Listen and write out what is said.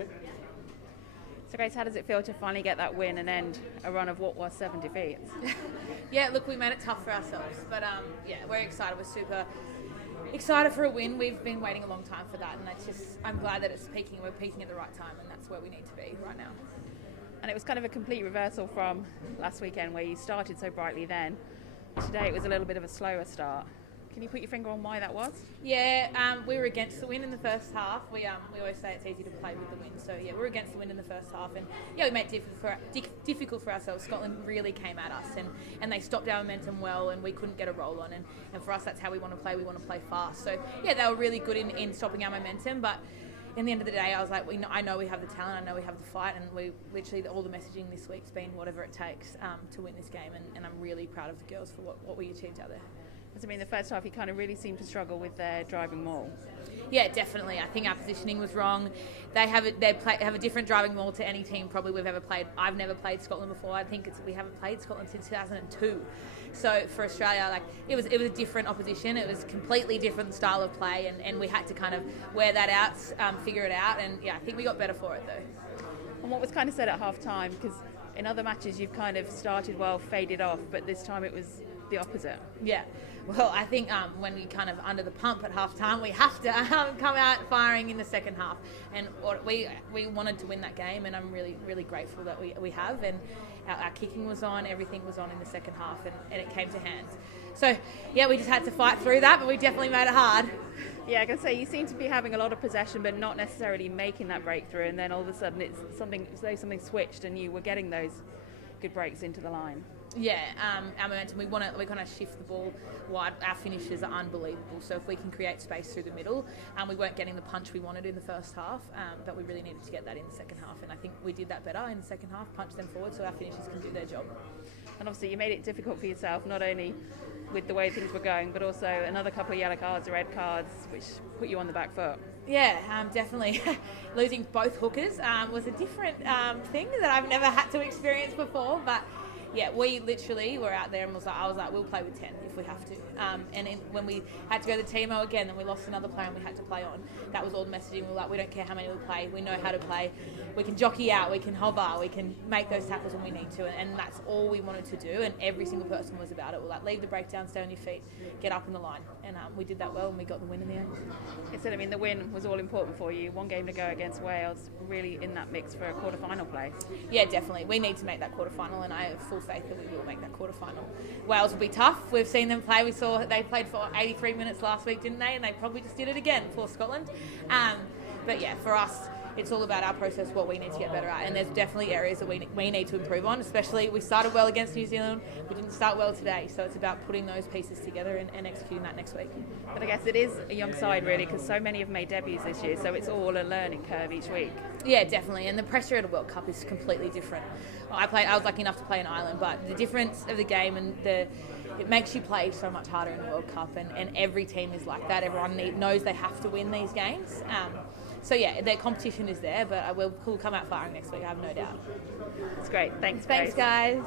Okay. So Grace, how does it feel to finally get that win and end a run of what was 7 defeats? Yeah, look, we made it tough for ourselves, but we're excited. We're super excited for a win. We've been waiting a long time for that, and I'm glad that it's peaking. We're peaking at the right time, and that's where we need to be right now. And it was kind of a complete reversal from last weekend where you started so brightly then. Today it was a little bit of a slower start. Can you put your finger on why that was? Yeah, we were against the win in the first half. We always say it's easy to play with the win. So, yeah, we were against the win in the first half. And, yeah, we made it difficult for ourselves. Scotland really came at us and they stopped our momentum well and we couldn't get a roll on. And for us, that's how we want to play. We want to play fast. So, yeah, they were really good in stopping our momentum. But in the end of the day, I was like, I know we have the talent. I know we have the fight. And we literally, all the messaging this week's been whatever it takes to win this game. And I'm really proud of the girls for what we achieved out there. I mean, the first half you kind of really seemed to struggle with their driving maul. Yeah, definitely. I think our positioning was wrong. They have a different driving maul to any team probably we've ever played. I've never played Scotland before. I think we haven't played Scotland since 2002. So for Australia, it was a different opposition. It was a completely different style of play, and we had to kind of wear that out, figure it out. And yeah, I think we got better for it though. And what was kind of said at half time? Because in other matches you've kind of started well, faded off, but this time it was the opposite. Yeah. Well, I think when we kind of under the pump at half time, we have to come out firing in the second half. And we wanted to win that game, and I'm really, really grateful that we have. And our kicking was on, everything was on in the second half, and it came to hands. So, yeah, we just had to fight through that, but we definitely made it hard. Yeah, I can say you seem to be having a lot of possession, but not necessarily making that breakthrough. And then all of a sudden, it's as though something switched, and you were getting those good breaks into the line. Yeah, our momentum, we kind of shift the ball wide. Our finishes are unbelievable. So if we can create space through the middle, we weren't getting the punch we wanted in the first half, but we really needed to get that in the second half. And I think we did that better in the second half, punch them forward so our finishers can do their job. And obviously you made it difficult for yourself, not only with the way things were going, but also another couple of yellow cards, red cards, which put you on the back foot. Yeah, definitely. Losing both hookers was a different thing that I've never had to experience before, but yeah, we literally were out there and I was like, we'll play with 10 if we have to. When we had to go to Timo again, then we lost another player and we had to play on. That was all the messaging. We were like, we don't care how many we play. We know how to play. We can jockey out. We can hover. We can make those tackles when we need to. And that's all we wanted to do. And every single person was about it. We're like, leave the breakdown, stay on your feet, get up in the line. And we did that well and we got the win in the end. I mean, the win was all important for you. One game to go against Wales, really in that mix for a quarter-final place. Yeah, definitely. We need to make that quarter-final, and I have full faith that we will make that quarter-final. Wales will be tough. We've seen them play. We saw they played for 83 minutes last week, didn't they? And they probably just did it again for Scotland. But yeah, for us, it's all about our process, what we need to get better at. And there's definitely areas that we need to improve on, especially we started well against New Zealand. We didn't start well today. So it's about putting those pieces together and executing that next week. But I guess it is a young side, really, because so many have made debuts this year. So it's all a learning curve each week. Yeah, definitely. And the pressure at a World Cup is completely different. I was lucky enough to play in Ireland, but the difference of the game and it makes you play so much harder in a World Cup, and every team is like that. Everyone knows they have to win these games. So yeah, the competition is there, but we'll come out firing next week, I have no doubt. It's great. Thanks guys.